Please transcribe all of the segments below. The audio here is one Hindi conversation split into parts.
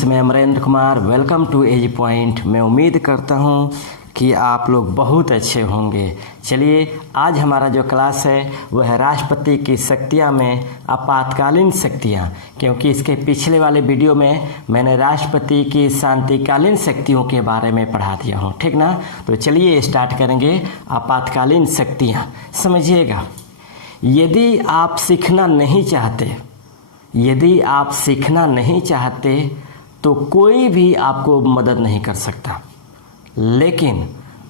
फ्रेंड्स, मैं Amrendra Kumar. Welcome to Edge Point. मैं उम्मीद करता हूँ कि आप लोग बहुत अच्छे होंगे। चलिए, आज हमारा जो क्लास है वह है राष्ट्रपति की शक्तियाँ में आपातकालीन शक्तियाँ, क्योंकि इसके पिछले वाले वीडियो में मैंने राष्ट्रपति की शांतिकालीन शक्तियों के बारे में पढ़ा दिया हूँ, ठीक ना। तो चलिए स्टार्ट करेंगे आपातकालीन शक्तियाँ। समझिएगा, यदि आप सीखना नहीं चाहते तो कोई भी आपको मदद नहीं कर सकता, लेकिन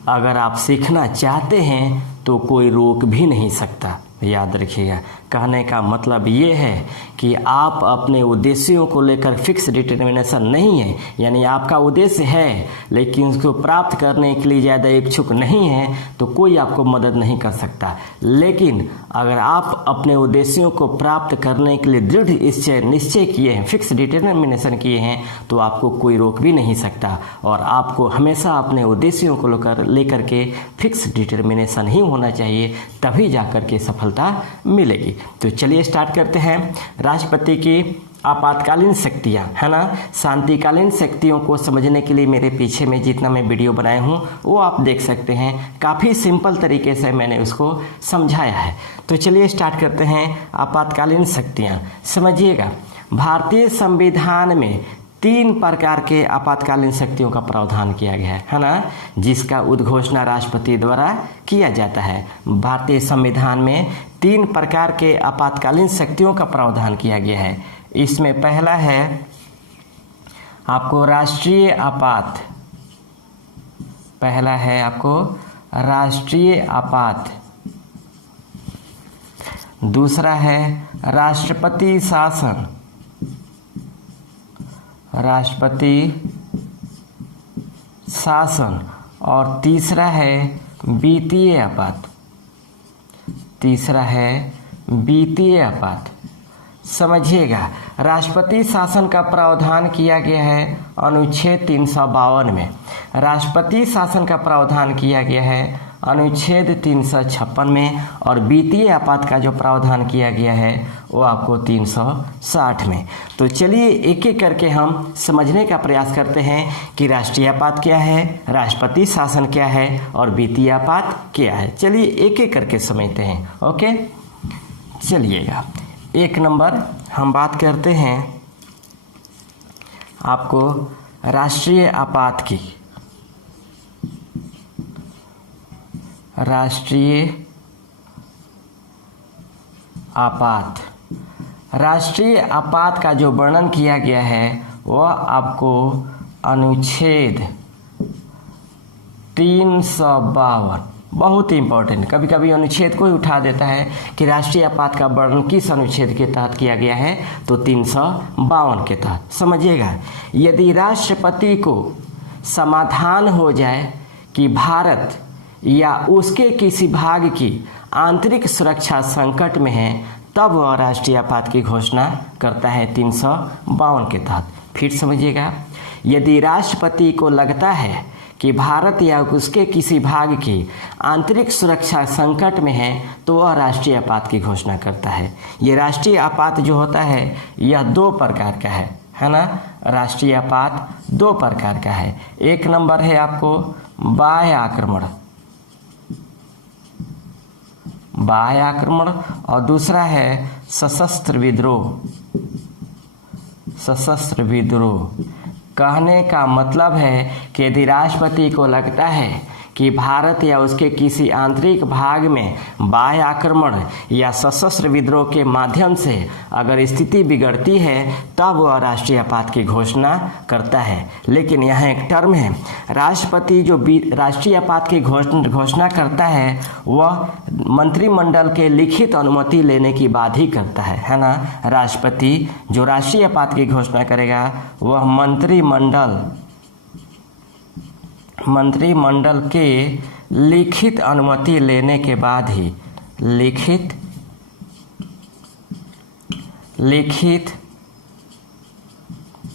अगर आप सीखना चाहते हैं तो कोई रोक भी नहीं सकता। याद रखिएगा, कहने का मतलब ये है कि आप अपने उद्देश्यों को लेकर फिक्स डिटर्मिनेशन नहीं है, यानी आपका उद्देश्य है लेकिन उसको प्राप्त करने के लिए ज़्यादा इच्छुक नहीं है तो कोई आपको मदद नहीं कर सकता। लेकिन अगर आप अपने उद्देश्यों को प्राप्त करने के लिए दृढ़ निश्चय किए हैं, फिक्स डिटर्मिनेशन किए हैं, तो आपको कोई रोक भी नहीं सकता। और आपको हमेशा अपने उद्देश्यों को लेकर के फिक्स डिटर्मिनेशन ही होना चाहिए, तभी जाकर के सफलता मिलेगी। तो चलिए स्टार्ट करते हैं। राष्ट्रपति की आपातकालीन शक्तियाँ, है ना। शांतिकालीन शक्तियों को समझने के लिए मेरे पीछे में जितना मैं वीडियो बनाया हूँ वो आप देख सकते हैं। काफ़ी सिंपल तरीके से मैंने उसको समझाया है। तो चलिए स्टार्ट करते हैं आपातकालीन शक्तियाँ। समझिएगा, भारतीय संविधान में 3 प्रकार के आपातकालीन शक्तियों का प्रावधान किया गया है ना, जिसका उद्घोषणा राष्ट्रपति द्वारा किया जाता है। भारतीय संविधान में 3 प्रकार के आपातकालीन शक्तियों का प्रावधान किया गया है। इसमें पहला है आपको राष्ट्रीय आपात, दूसरा है राष्ट्रपति शासन और तीसरा है वित्तीय आपात। समझिएगा, राष्ट्रपति शासन का प्रावधान किया गया है अनुच्छेद 352 में। राष्ट्रपति शासन का प्रावधान किया गया है अनुच्छेद 356 में, और वित्तीय आपात का जो प्रावधान किया गया है वो आपको 360 में। तो चलिए एक एक करके हम समझने का प्रयास करते हैं कि राष्ट्रीय आपात क्या है, राष्ट्रपति शासन क्या है और वित्तीय आपात क्या है। चलिए एक एक करके समझते हैं। ओके, चलिएगा 1 नंबर हम बात करते हैं आपको राष्ट्रीय आपात की। राष्ट्रीय आपात का जो वर्णन किया गया है वह आपको अनुच्छेद 352, बहुत ही इंपॉर्टेंट, कभी कभी अनुच्छेद को ही उठा देता है कि राष्ट्रीय आपात का वर्णन किस अनुच्छेद के तहत किया गया है, तो 352 के तहत। समझिएगा, यदि राष्ट्रपति को समाधान हो जाए कि भारत या उसके किसी भाग की आंतरिक सुरक्षा संकट में है, तब वह राष्ट्रीय आपात की घोषणा करता है 352 के तहत। फिर समझिएगा, यदि राष्ट्रपति को लगता है कि भारत या उसके किसी भाग की आंतरिक सुरक्षा संकट में है तो वह राष्ट्रीय आपात की घोषणा करता है। ये राष्ट्रीय आपात जो होता है यह 2 प्रकार का है ना। राष्ट्रीय आपात 2 प्रकार का है। 1 नंबर है आपको बाह्य आक्रमण और दूसरा है सशस्त्र विद्रोह। कहने का मतलब है कि यदि राष्ट्रपति को लगता है कि भारत या उसके किसी आंतरिक भाग में बाह्य आक्रमण या सशस्त्र विद्रोह के माध्यम से अगर स्थिति बिगड़ती है तब वह राष्ट्रीय आपात की घोषणा करता है। लेकिन यहाँ एक टर्म है, राष्ट्रपति जो राष्ट्रीय आपात की घोषणा करता है वह मंत्रिमंडल के लिखित अनुमति लेने की बाद ही करता है ना। राष्ट्रपति जो राष्ट्रीय आपात की घोषणा करेगा वह मंत्रिमंडल के लिखित अनुमति लेने के बाद ही लिखित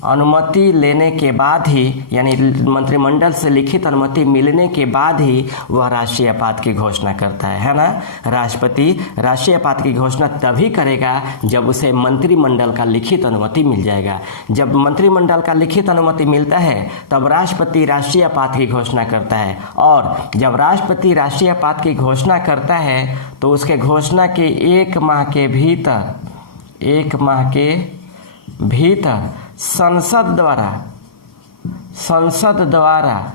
अनुमति लेने के बाद ही, यानी मंत्रिमंडल से लिखित अनुमति मिलने के बाद ही वह राष्ट्रीय आपात की घोषणा करता है ना। राष्ट्रपति राष्ट्रीय आपात की घोषणा तभी करेगा जब उसे मंत्रिमंडल का लिखित अनुमति मिल जाएगा। जब मंत्रिमंडल का लिखित अनुमति मिलता है तब राष्ट्रपति राष्ट्रीय आपात की घोषणा करता है, और जब राष्ट्रपति राष्ट्रीय आपात की घोषणा करता है तो उसके घोषणा के एक माह के भीतर संसद द्वारा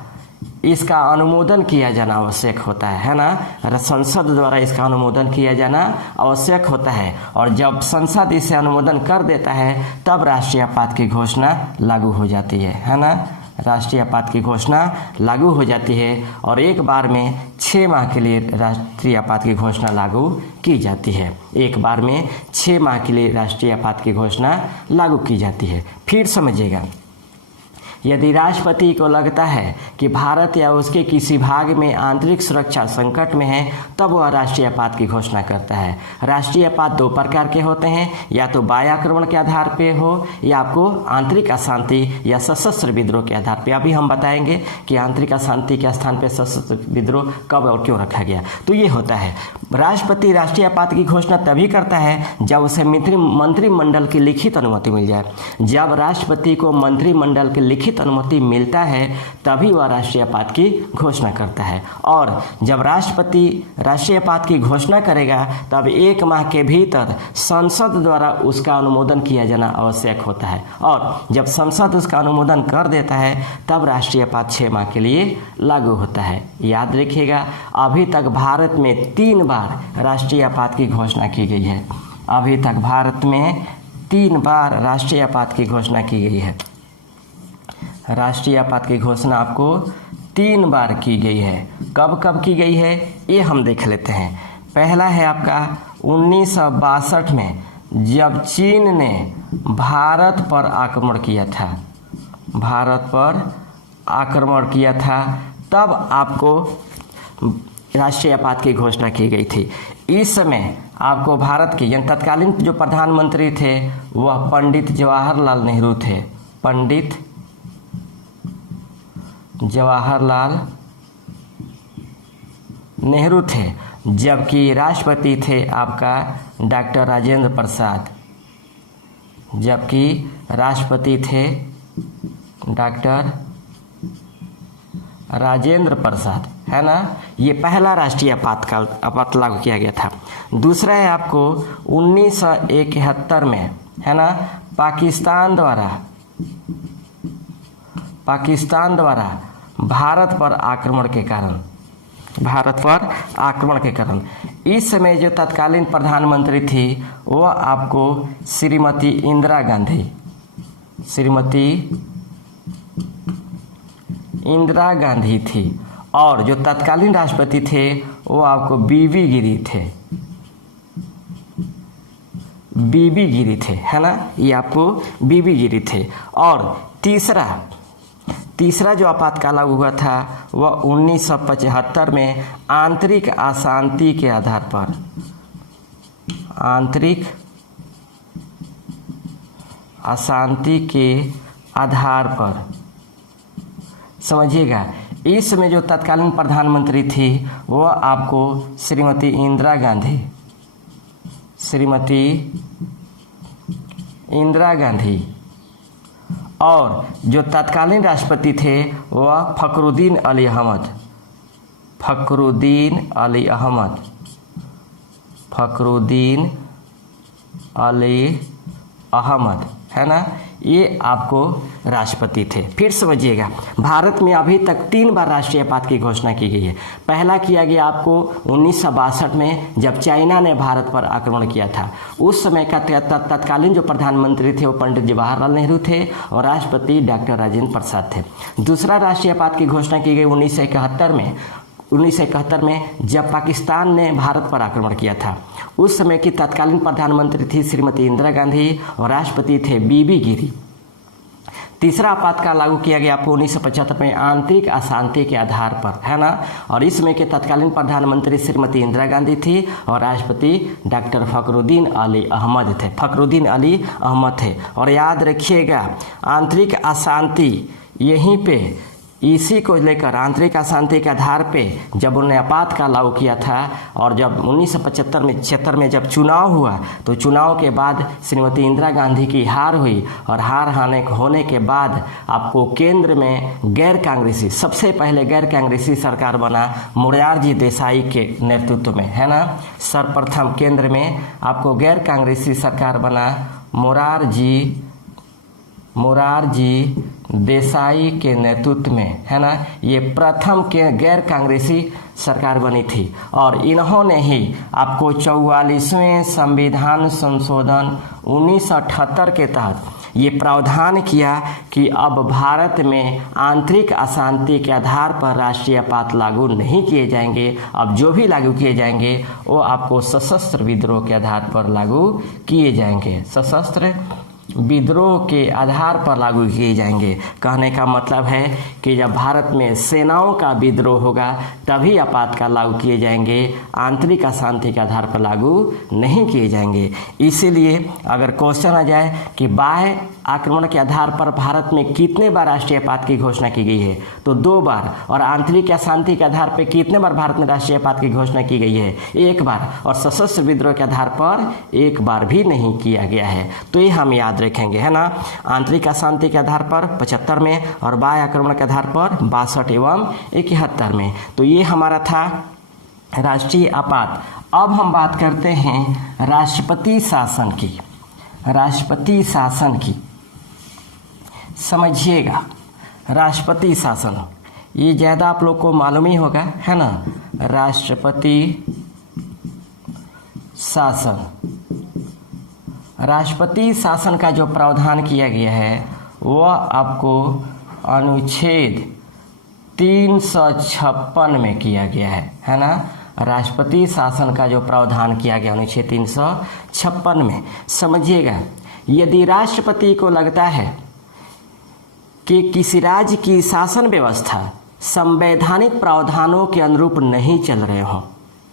इसका अनुमोदन किया जाना आवश्यक होता है ना। संसद द्वारा इसका अनुमोदन किया जाना आवश्यक होता है, और जब संसद इसे अनुमोदन कर देता है तब राष्ट्रीय आपात की घोषणा लागू हो जाती है ना। राष्ट्रीय आपात की घोषणा लागू हो जाती है और एक बार में 6 माह के लिए राष्ट्रीय आपात की घोषणा लागू की जाती है। एक बार में 6 माह के लिए राष्ट्रीय आपात की घोषणा लागू की जाती है। फिर समझिएगा, यदि राष्ट्रपति को लगता है कि भारत या उसके किसी भाग में आंतरिक सुरक्षा संकट में है तब वह राष्ट्रीय आपात की घोषणा करता है। राष्ट्रीय आपात 2 प्रकार के होते हैं, या तो बाह्य आक्रमण के आधार पे हो या आपको आंतरिक अशांति या सशस्त्र विद्रोह के आधार पे। अभी हम बताएंगे कि आंतरिक अशांति के स्थान पे सशस्त्र विद्रोह कब और क्यों रखा गया। तो ये होता है, राष्ट्रपति राष्ट्रीय आपात की घोषणा तभी करता है जब उसे मंत्रिमंडल की लिखित अनुमति मिल जाए। जब राष्ट्रपति को मंत्रिमंडल की लिखित अनुमति मिलता है तभी वह राष्ट्रीय आपात की घोषणा करता है, और जब राष्ट्रपति राष्ट्रीय आपात की घोषणा करेगा तब 1 माह के भीतर संसद द्वारा उसका अनुमोदन किया जाना आवश्यक होता है, और जब संसद उसका अनुमोदन कर देता है तब राष्ट्रीय आपात 6 माह के लिए लागू होता है। याद रखिएगा, अभी तक भारत में 3 बार राष्ट्रीय आपात की घोषणा की गई है। अभी तक भारत में 3 बार राष्ट्रीय आपात की घोषणा की गई है। राष्ट्रीय आपात की घोषणा आपको 3 बार की गई है। कब कब की गई है ये हम देख लेते हैं। पहला है आपका 1962 में, जब चीन ने भारत पर आक्रमण किया था, तब आपको राष्ट्रीय आपात की घोषणा की गई थी। इस समय आपको भारत के तत्कालीन जो प्रधानमंत्री थे वह पंडित जवाहरलाल नेहरू थे। पंडित जवाहरलाल नेहरू थे, जबकि राष्ट्रपति थे आपका डॉक्टर राजेंद्र प्रसाद। है ना। ये पहला राष्ट्रीय आपात लागू किया गया था। दूसरा है आपको 1971 में, है ना, पाकिस्तान द्वारा भारत पर आक्रमण के कारण इस समय जो तत्कालीन प्रधानमंत्री थी वो आपको श्रीमती इंदिरा गांधी थी, और जो तत्कालीन राष्ट्रपति थे वो आपको बीबी गिरी थे, है ना। ये आपको बीबी गिरी थे। और तीसरा जो आपातकाल लागू हुआ था वह 1975 में आंतरिक अशांति के आधार पर समझिएगा। इस समय जो तत्कालीन प्रधानमंत्री थी वो आपको श्रीमती इंदिरा गांधी, और जो तत्कालीन राष्ट्रपति थे वह फखरुद्दीन अली अहमद, है ना। ये आपको राष्ट्रपति थे। फिर समझिएगा, भारत में अभी तक 3 बार राष्ट्रीय आपात की घोषणा की गई है। पहला किया गया आपको 1962 में, जब चाइना ने भारत पर आक्रमण किया था। उस समय का तत्कालीन जो प्रधानमंत्री थे वो पंडित जवाहरलाल नेहरू थे और राष्ट्रपति डॉक्टर राजेंद्र प्रसाद थे। दूसरा राष्ट्रीय आपात की घोषणा की गई 1971 में, जब पाकिस्तान ने भारत पर आक्रमण किया था। उस समय की तत्कालीन प्रधानमंत्री थी श्रीमती इंदिरा गांधी और राष्ट्रपति थे बीबी गिरी। तीसरा आपातकाल लागू किया गया आपको 1975 में आंतरिक अशांति के आधार पर, है ना। और इसमें के तत्कालीन प्रधानमंत्री श्रीमती इंदिरा गांधी थी और राष्ट्रपति डॉक्टर फखरुद्दीन अली अहमद थे, फखरुद्दीन अली अहमद थे। और याद रखिएगा आंतरिक अशांति यहीं पे इसी को लेकर आंतरिक अशांति के आधार पे जब उन्होंने आपातकाल लागू किया था और जब 1975 में जब चुनाव हुआ तो चुनाव के बाद श्रीमती इंदिरा गांधी की हार हुई और हार होने के बाद आपको केंद्र में गैर कांग्रेसी, सबसे पहले गैर कांग्रेसी सरकार बना मोरारजी देसाई के नेतृत्व में, है ना। सर्वप्रथम केंद्र में आपको गैर कांग्रेसी सरकार बना मोरारजी देसाई के नेतृत्व में, है ना। ये प्रथम के गैर कांग्रेसी सरकार बनी थी और इन्होंने ही आपको 44वें संविधान संशोधन 1978 के तहत ये प्रावधान किया कि अब भारत में आंतरिक अशांति के आधार पर राष्ट्रीय आपात लागू नहीं किए जाएंगे। अब जो भी लागू किए जाएंगे वो आपको सशस्त्र विद्रोह के आधार पर लागू किए जाएंगे, सशस्त्र विद्रोह के आधार पर लागू किए जाएंगे। कहने का मतलब है कि जब भारत में सेनाओं का विद्रोह होगा तभी आपातकाल लागू किए जाएंगे, आंतरिक अशांति के आधार पर लागू नहीं किए जाएंगे। इसीलिए अगर क्वेश्चन आ जाए कि बाह्य आक्रमण के आधार पर भारत में कितने बार राष्ट्रीय आपात की घोषणा की गई है तो 2 बार, और आंतरिक अशांति के आधार पर कितने बार भारत में राष्ट्रीय आपात की घोषणा की गई है 1 बार, और सशस्त्र विद्रोह के आधार पर 1 बार भी नहीं किया गया है। तो ये हम याद रखेंगे, है ना। आंतरिक अशांति के आधार पर 75 में और बाह्य आक्रमण के आधार पर 62 एवं 71 में। तो ये हमारा था राष्ट्रीय आपात। अब हम बात करते हैं राष्ट्रपति शासन की। राष्ट्रपति शासन की समझिएगा, राष्ट्रपति शासन ये ज़्यादा आप लोग को मालूम ही होगा, है ना। राष्ट्रपति शासन, राष्ट्रपति शासन का जो प्रावधान किया गया है वह आपको अनुच्छेद 356 में किया गया है ना। राष्ट्रपति शासन का जो प्रावधान किया गया अनुच्छेद 356 में। समझिएगा, यदि राष्ट्रपति को लगता है कि किसी राज्य की शासन व्यवस्था संवैधानिक प्रावधानों के अनुरूप नहीं चल रहे हों,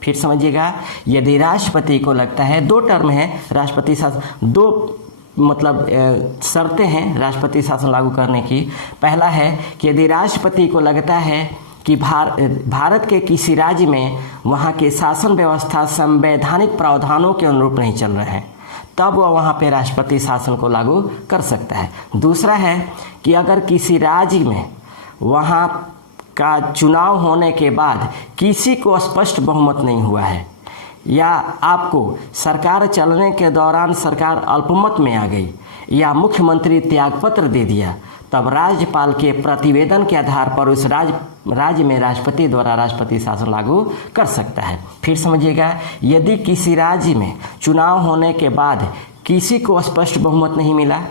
फिर समझिएगा, यदि राष्ट्रपति को लगता है, 2 टर्म है राष्ट्रपति शासन, 2 मतलब शर्तें हैं राष्ट्रपति शासन लागू करने की। पहला है कि यदि राष्ट्रपति को लगता है कि भारत के किसी राज्य में वहाँ के शासन व्यवस्था संवैधानिक प्रावधानों के अनुरूप नहीं चल रहे हैं, तब वह वहाँ पे राष्ट्रपति शासन को लागू कर सकता है। दूसरा है कि अगर किसी राज्य में वहाँ का चुनाव होने के बाद किसी को स्पष्ट बहुमत नहीं हुआ है या आपको सरकार चलने के दौरान सरकार अल्पमत में आ गई या मुख्यमंत्री त्यागपत्र दे दिया, तब राज्यपाल के प्रतिवेदन के आधार पर उस राज्य में राष्ट्रपति द्वारा राष्ट्रपति शासन लागू कर सकता है। फिर समझिएगा, यदि किसी राज्य में चुनाव होने के बाद किसी को स्पष्ट बहुमत नहीं मिला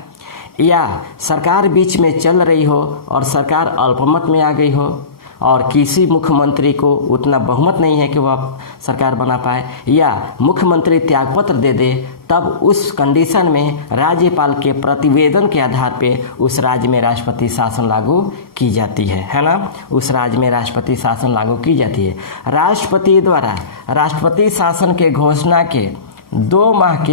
या सरकार बीच में चल रही हो और सरकार अल्पमत में आ गई हो और किसी मुख्यमंत्री को उतना बहुमत नहीं है कि वह सरकार बना पाए या मुख्यमंत्री त्यागपत्र दे दे, तब उस कंडीशन में राज्यपाल के प्रतिवेदन के आधार पे उस राज्य में राष्ट्रपति शासन लागू की जाती है ना। उस राज्य में राष्ट्रपति शासन लागू की जाती है। राष्ट्रपति द्वारा राष्ट्रपति शासन के घोषणा के 2 माह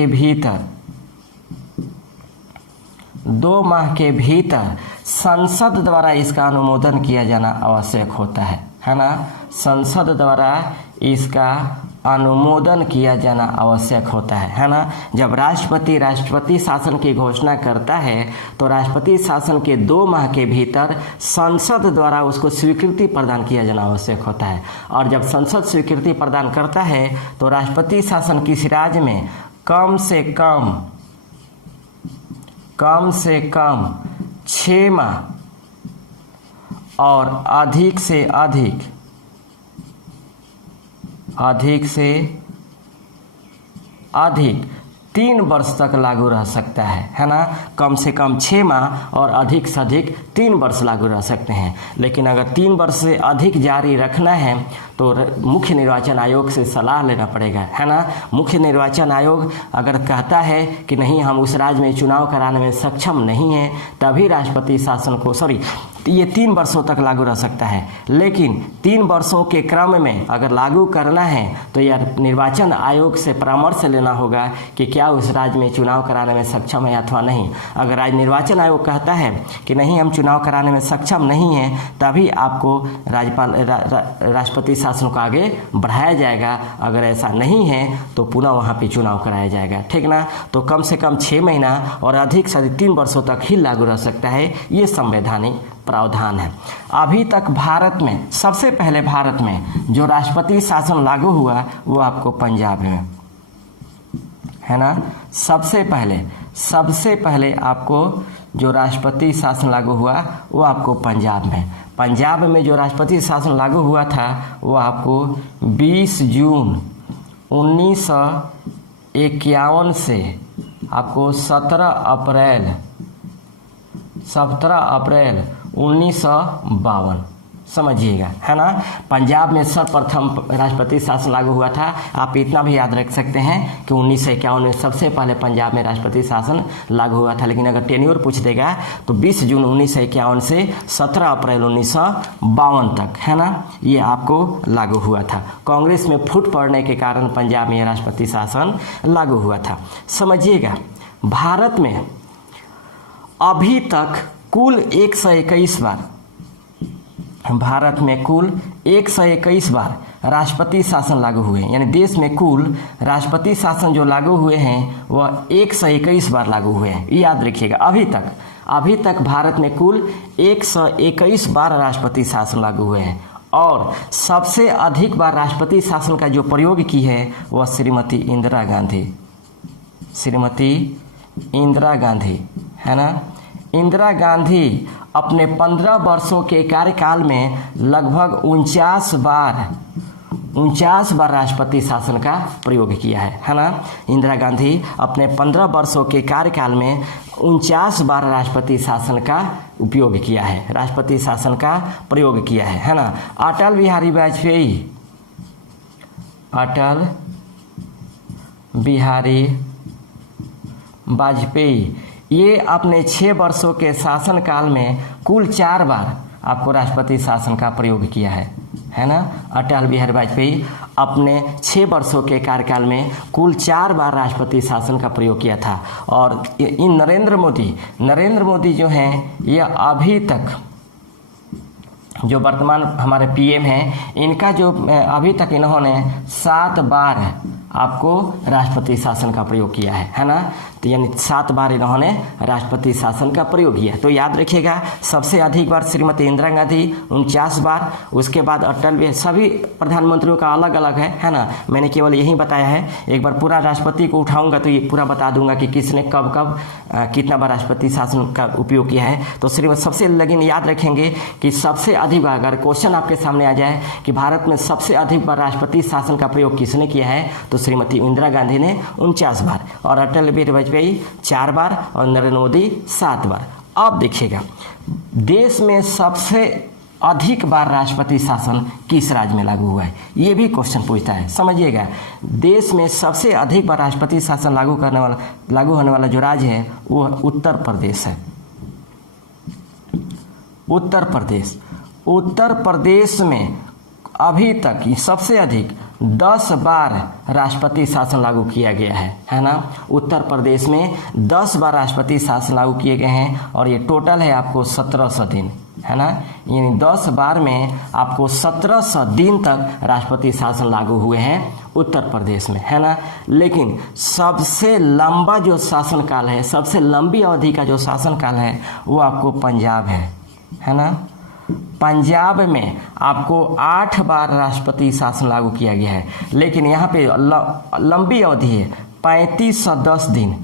के भीतर संसद द्वारा इसका अनुमोदन किया जाना आवश्यक होता है ना। संसद द्वारा इसका अनुमोदन किया जाना आवश्यक होता है ना। जब राष्ट्रपति शासन की घोषणा करता है तो राष्ट्रपति शासन के 2 माह के भीतर संसद द्वारा उसको स्वीकृति प्रदान किया जाना आवश्यक होता है। और जब संसद स्वीकृति प्रदान करता है तो राष्ट्रपति शासन किसी राज्य में कम से कम 6 माह और अधिक से अधिक 3 वर्ष तक लागू रह सकता है ना। कम से कम 6 माह और अधिक से अधिक 3 वर्ष लागू रह सकते हैं। लेकिन अगर 3 वर्ष से अधिक जारी रखना है तो मुख्य निर्वाचन आयोग से सलाह लेना पड़ेगा, है ना। मुख्य निर्वाचन आयोग अगर कहता है कि नहीं, हम उस राज्य में चुनाव कराने में सक्षम नहीं हैं, तभी राष्ट्रपति शासन को ये 3 वर्षों तक लागू रह सकता है। लेकिन 3 वर्षों के क्रम में अगर लागू करना है तो यह निर्वाचन आयोग से परामर्श लेना होगा कि क्या उस राज्य में चुनाव कराने में सक्षम है अथवा नहीं। अगर राज्य निर्वाचन आयोग कहता है कि नहीं, हम चुनाव कराने में सक्षम नहीं हैं, तभी आपको राष्ट्रपति शासन को आगे बढ़ाया जाएगा। अगर ऐसा नहीं है तो पुनः वहाँ पे चुनाव कराया जाएगा, ठीक ना। तो कम से कम 6 महीना और अधिक से अधिक 3 वर्षों तक ही लागू रह सकता है, ये संवैधानिक प्रावधान है। अभी तक भारत में सबसे पहले जो राष्ट्रपति शासन लागू हुआ वो आपको पंजाब में, है ना। सबसे पहले आपको जो राष्ट्रपति शासन लागू हुआ वो आपको पंजाब में जो राष्ट्रपति शासन लागू हुआ था वो आपको 20 जून 1951 से आपको 17 अप्रैल 1952, समझिएगा, है ना। पंजाब में सर्वप्रथम राष्ट्रपति शासन लागू हुआ था। आप इतना भी याद रख सकते हैं कि 1951 में सबसे पहले पंजाब में राष्ट्रपति शासन लागू हुआ था। लेकिन अगर टेन्योर पूछ देगा तो 20 जून 1951 से 17 अप्रैल 1952 तक, है ना, ये आपको लागू हुआ था। कांग्रेस में फूट पड़ने के कारण पंजाब में राष्ट्रपति शासन लागू हुआ था। समझिएगा, भारत में अभी तक कुल 121 बार राष्ट्रपति शासन लागू हुए हैं। यानी देश में कुल राष्ट्रपति शासन जो लागू हुए हैं वह 121 बार लागू हुए हैं, याद रखिएगा। अभी तक भारत में कुल 121 बार राष्ट्रपति शासन लागू हुए हैं। और सबसे अधिक बार राष्ट्रपति शासन का जो प्रयोग की है वह श्रीमती इंदिरा गांधी, है ना। इंदिरा गांधी अपने 15 वर्षों के कार्यकाल में लगभग 49 बार राष्ट्रपति शासन का प्रयोग किया है ना। इंदिरा गांधी अपने 15 वर्षों के कार्यकाल में 49 बार राष्ट्रपति शासन का उपयोग किया है, राष्ट्रपति शासन का प्रयोग किया है ना। अटल बिहारी वाजपेयी ये अपने 6 वर्षों के शासनकाल में कुल 4 बार आपको राष्ट्रपति शासन का प्रयोग किया है ना। अटल बिहारी वाजपेयी अपने 6 वर्षों के कार्यकाल में कुल 4 बार राष्ट्रपति शासन का प्रयोग किया था। और इन नरेंद्र मोदी जो हैं, ये अभी तक जो वर्तमान हमारे पीएम हैं, इनका जो अभी तक इन्होंने 7 बार आपको राष्ट्रपति शासन का प्रयोग किया है ना। तो यानी 7 बार इन्होंने राष्ट्रपति शासन का प्रयोग किया। तो याद रखिएगा, सबसे अधिक बार श्रीमती इंदिरा गांधी 49 बार, उसके बाद अटल बिहारी, सभी प्रधानमंत्रियों का अलग अलग है ना। मैंने केवल यही बताया है। एक बार पूरा राष्ट्रपति को उठाऊंगा तो ये पूरा बता दूंगा कि किसने कब कितना बार राष्ट्रपति शासन का उपयोग किया है। तो सबसे लेकिन याद रखेंगे कि सबसे अधिक बार, अगर क्वेश्चन आपके सामने आ जाए कि भारत में सबसे अधिक बार राष्ट्रपति शासन का प्रयोग किसने किया है, तो श्रीमती इंदिरा गांधी ने 49 बार, और अटल बिहारी वाजपेयी 4 बार, और नरेंद्र मोदी 7 बार। अब देखिएगा, देश में सबसे अधिक बार राष्ट्रपति शासन किस राज्य में लागू हुआ है, ये भी क्वेश्चन पूछता है। समझिएगा, देश में सबसे अधिक बार राष्ट्रपति शासन लागू होने वाला जो राज्य है वो उत्तर प्रदेश है। उत्तर प्रदेश में अभी तक सबसे अधिक 10 बार राष्ट्रपति शासन लागू किया गया है ना। उत्तर प्रदेश में 10 बार राष्ट्रपति शासन लागू किए गए हैं, और ये टोटल है आपको 1700 दिन, है ना। यानी 10 बार में आपको 1700 दिन तक राष्ट्रपति शासन लागू हुए हैं उत्तर प्रदेश में, है ना। लेकिन सबसे लंबा जो शासनकाल है, सबसे लंबी अवधि का जो शासनकाल है वो आपको पंजाब है ना। पंजाब में आपको 8 बार राष्ट्रपति शासन लागू किया गया है। लेकिन यहाँ पे लंबी अवधि है 3510 दिन,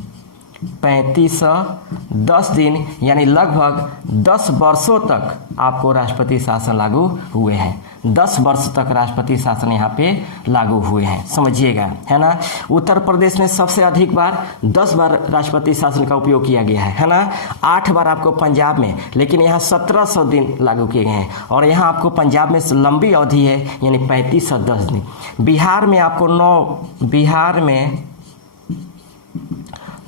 3510 दिन यानी लगभग 10 वर्षों तक आपको राष्ट्रपति शासन लागू हुए हैं। 10 वर्ष तक राष्ट्रपति शासन यहाँ पे लागू हुए हैं, समझिएगा, है ना। उत्तर प्रदेश में सबसे अधिक बार 10 बार राष्ट्रपति शासन का उपयोग किया गया है ना। 8 बार आपको पंजाब में, लेकिन यहाँ 1700 दिन लागू किए गए हैं। और यहाँ आपको पंजाब में लंबी अवधि है यानी 3510 दिन। बिहार में आपको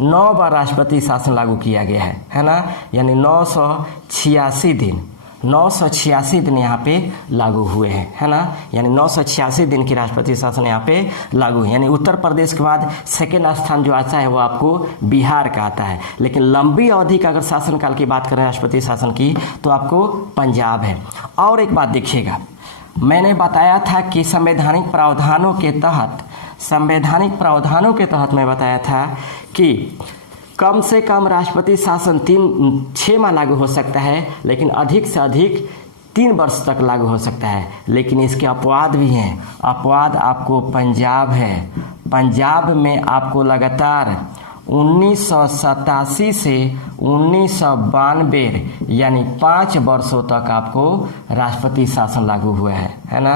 9 बार राष्ट्रपति शासन लागू किया गया है ना, यानी 986 दिन 986 दिन यहाँ पे लागू हुए हैं, है ना, यानी 986 दिन की राष्ट्रपति शासन यहाँ पे लागू है। यानी उत्तर प्रदेश के बाद सेकेंड स्थान जो आता है वो आपको बिहार का आता है। लेकिन लंबी अवधि का अगर शासनकाल की बात करें राष्ट्रपति शासन की तो आपको पंजाब है। और एक बात देखिएगा, मैंने बताया था कि संवैधानिक प्रावधानों के तहत मैं बताया था कि कम से कम राष्ट्रपति शासन 6 माह लागू हो सकता है, लेकिन अधिक से अधिक 3 वर्ष तक लागू हो सकता है। लेकिन इसके अपवाद भी हैं। अपवाद आपको पंजाब है। पंजाब में आपको लगातार 1987 से 1992 यानी 5 वर्षों तक आपको राष्ट्रपति शासन लागू हुआ है ना।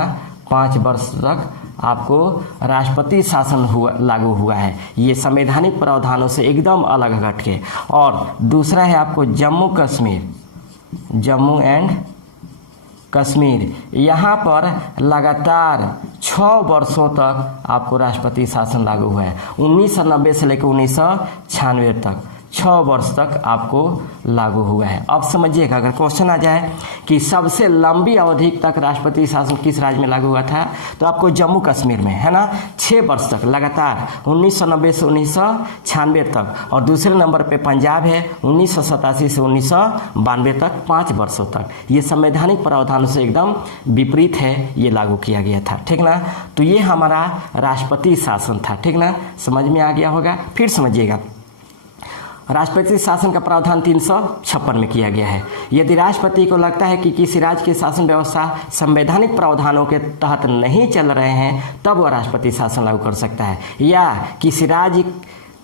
5 वर्ष तक आपको राष्ट्रपति शासन लागू हुआ है। ये संवैधानिक प्रावधानों से एकदम अलग हट के। और दूसरा है आपको जम्मू एंड कश्मीर, यहाँ पर लगातार 6 वर्षों तक आपको राष्ट्रपति शासन लागू हुआ है। 1990 से लेकर 1996 तक 6 वर्ष तक आपको लागू हुआ है। अब समझिएगा, अगर क्वेश्चन आ जाए कि सबसे लंबी अवधि तक राष्ट्रपति शासन किस राज्य में लागू हुआ था, तो आपको जम्मू कश्मीर में, है ना, 6 वर्ष तक लगातार 1990 से 1996 तक। और दूसरे नंबर पे पंजाब है 1987 से 1992 तक 5 वर्षों तक। ये संवैधानिक प्रावधानों से एकदम विपरीत है, ये लागू किया गया था, ठीक ना। तो ये हमारा राष्ट्रपति शासन था, ठीक ना, समझ में आ गया होगा। फिर समझिएगा, राष्ट्रपति शासन का प्रावधान 356 में किया गया है। यदि राष्ट्रपति को लगता है कि किसी राज्य की शासन व्यवस्था संवैधानिक प्रावधानों के तहत नहीं चल रहे हैं, तब वह राष्ट्रपति शासन लागू कर सकता है। या किसी राज्य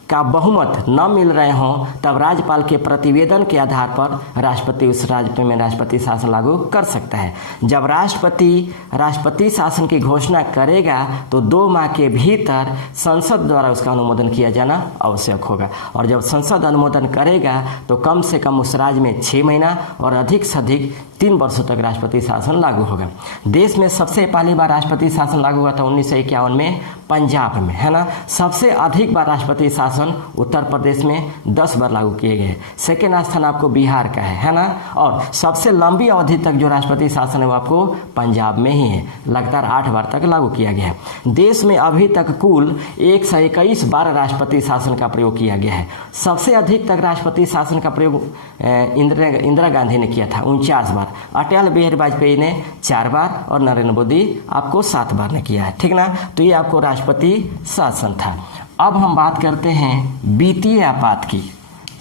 का बहुमत न मिल रहे हों, तब राज्यपाल के प्रतिवेदन के आधार पर राष्ट्रपति उस राज्य में राष्ट्रपति शासन लागू कर सकता है। जब राष्ट्रपति शासन की घोषणा करेगा तो 2 माह के भीतर संसद द्वारा उसका अनुमोदन किया जाना आवश्यक होगा। और जब संसद अनुमोदन करेगा तो कम से कम उस राज्य में 6 महीना और अधिक से अधिक 3 वर्षों तक राष्ट्रपति शासन लागू होगा। देश में सबसे पहली बार राष्ट्रपति शासन लागू हुआ था 1951 में पंजाब में, है ना। सबसे अधिक बार राष्ट्रपति शासन उत्तर प्रदेश में 10 बार लागू किए गए। सेकेंड स्थान आपको बिहार का है ना। और सबसे लंबी अवधि तक जो राष्ट्रपति शासन है वो आपको पंजाब में ही है, लगातार 8 बार तक लागू किया गया है। देश में अभी तक कुल 121 बार राष्ट्रपति शासन का प्रयोग किया गया है। सबसे अधिक तक राष्ट्रपति शासन का प्रयोग इंदिरा गांधी ने किया था 49 बार, अटल बिहारी वाजपेयी ने 4 बार और नरेंद्र मोदी आपको 7 बार ने किया है, ठीक ना। तो ये आपको राष्ट्रपति शासन था। अब हम बात करते हैं वित्तीय आपात की,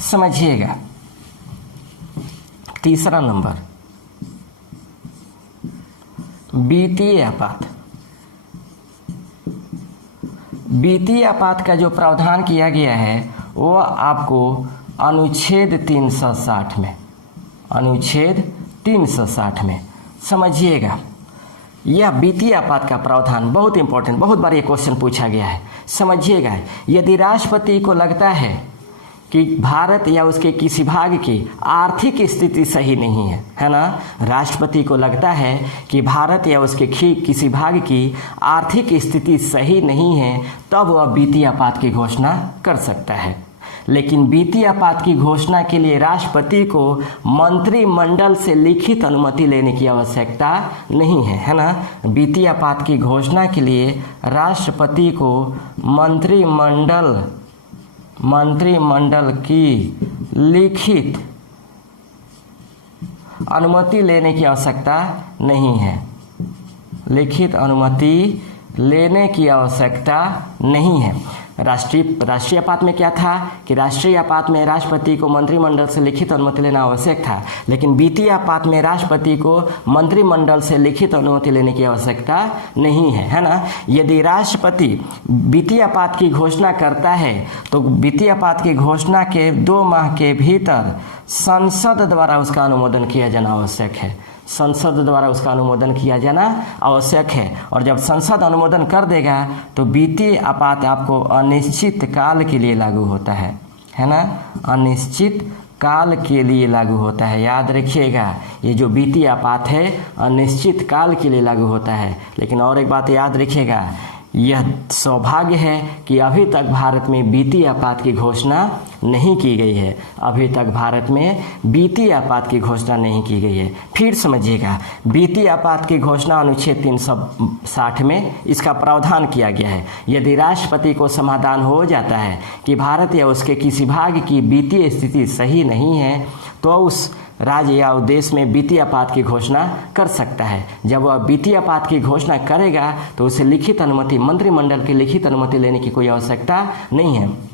समझिएगा। तीसरा नंबर, वित्तीय आपात। वित्तीय आपात का जो प्रावधान किया गया है वो आपको अनुच्छेद 360 में, अनुच्छेद 360 में, समझिएगा। यह वित्तीय आपात का प्रावधान बहुत इंपॉर्टेंट, बहुत बार ये क्वेश्चन पूछा गया है, समझिएगा। यदि राष्ट्रपति को लगता है कि भारत या उसके किसी भाग की आर्थिक स्थिति सही नहीं है ना, राष्ट्रपति को लगता है कि भारत या उसके किसी भाग की आर्थिक स्थिति सही नहीं है, तब वह वित्तीय आपात की घोषणा कर सकता है। लेकिन वित्तीय आपात की घोषणा के लिए राष्ट्रपति को मंत्रिमंडल से लिखित अनुमति लेने की आवश्यकता नहीं है ना। वित्तीय आपात की घोषणा के लिए राष्ट्रपति को मंत्रिमंडल की लिखित अनुमति लेने की आवश्यकता नहीं है, लिखित अनुमति लेने की आवश्यकता नहीं है। राष्ट्रीय आपात में क्या था कि राष्ट्रीय आपात में राष्ट्रपति को मंत्रिमंडल से लिखित अनुमति लेना आवश्यक था, लेकिन वित्तीय आपात में राष्ट्रपति को मंत्रिमंडल से लिखित अनुमति लेने की आवश्यकता नहीं है ना। यदि राष्ट्रपति वित्तीय आपात की घोषणा करता है तो वित्तीय आपात की घोषणा के 2 माह के भीतर संसद द्वारा उसका अनुमोदन किया जाना आवश्यक है। संसद द्वारा उसका अनुमोदन किया जाना आवश्यक है, और जब संसद अनुमोदन कर देगा तो वित्तीय आपात आपको अनिश्चित काल के लिए लागू होता है ना, अनिश्चित काल के लिए लागू होता है। याद रखिएगा, ये जो वित्तीय आपात है अनिश्चित काल के लिए लागू होता है। लेकिन और एक बात याद रखिएगा, यह सौभाग्य है कि अभी तक भारत में वित्तीय आपात की घोषणा नहीं की गई है। अभी तक भारत में वित्तीय आपात की घोषणा नहीं की गई है। फिर समझिएगा, वित्तीय आपात की घोषणा अनुच्छेद 360 में इसका प्रावधान किया गया है। यदि राष्ट्रपति को समाधान हो जाता है कि भारत या उसके किसी भाग की वित्तीय स्थिति सही नहीं है तो उस राज्य या देश में वित्तीय आपात की घोषणा कर सकता है। जब वह वित्तीय आपात की घोषणा करेगा तो उसे लिखित अनुमति, मंत्रिमंडल की लिखित अनुमति लेने की कोई आवश्यकता नहीं है।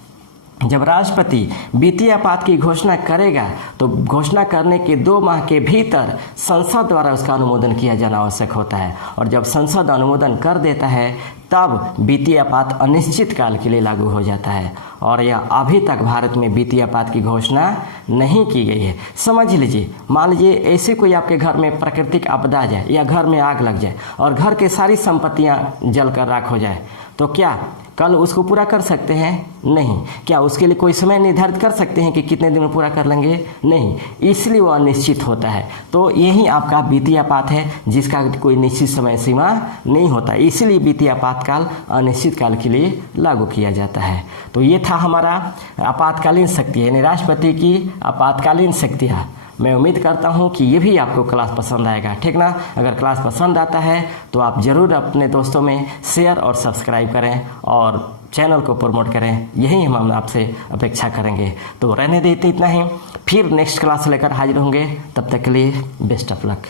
जब राष्ट्रपति वित्तीय आपात की घोषणा करेगा तो घोषणा करने के 2 माह के भीतर संसद द्वारा उसका अनुमोदन किया जाना आवश्यक होता है, और जब संसद अनुमोदन कर देता है तब वित्तीय आपात अनिश्चित काल के लिए लागू हो जाता है। और यह अभी तक भारत में वित्तीय आपात की घोषणा नहीं की गई है। समझ लीजिए, मान लीजिए ऐसे कोई आपके घर में प्राकृतिक आपदा आ जाए या घर में आग लग जाए और घर के सारी संपत्तियां जलकर राख हो जाए, तो क्या कल उसको पूरा कर सकते हैं? नहीं। क्या उसके लिए कोई समय निर्धारित कर सकते हैं कि कितने दिन में पूरा कर लेंगे? नहीं। इसलिए वो अनिश्चित होता है। तो यही आपका वित्तीय आपात है जिसका कोई निश्चित समय सीमा नहीं होता, इसलिए वित्तीय आपातकाल अनिश्चित काल के लिए लागू किया जाता है। तो ये था हमारा आपातकालीन शक्ति, यानी राष्ट्रपति की आपातकालीन शक्तियाँ। मैं उम्मीद करता हूँ कि ये भी आपको क्लास पसंद आएगा, ठीक ना। अगर क्लास पसंद आता है तो आप ज़रूर अपने दोस्तों में शेयर और सब्सक्राइब करें और चैनल को प्रमोट करें, यही हम आपसे अपेक्षा करेंगे। तो रहने देते इतना ही, फिर नेक्स्ट क्लास लेकर हाजिर होंगे। तब तक के लिए बेस्ट ऑफ लक।